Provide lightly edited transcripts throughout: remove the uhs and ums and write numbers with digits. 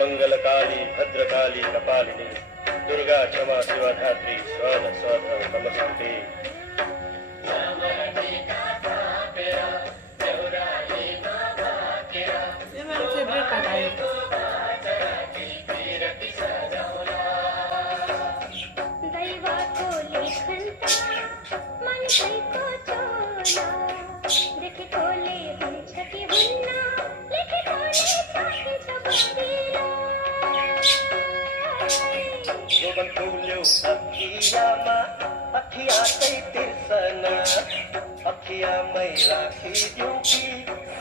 मंगलकाली भद्रकाली कपालिनी दुर्गा क्षमा शिवा धात्री स्वाद स्वाद नमस्ते। ये मेरा फेवरेट पार्ट है। जोबन फूल्यो अखियामा अखियाकै तिर्सना अखियामै राखिदिउँ कि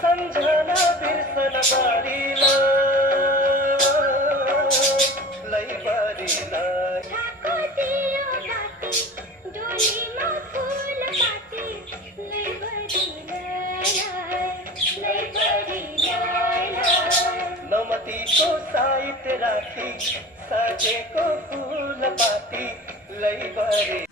सम्झना बिर्सन बारीला लै बारीला नमतीको साइत राखी साझेको फूल पाती लै बरे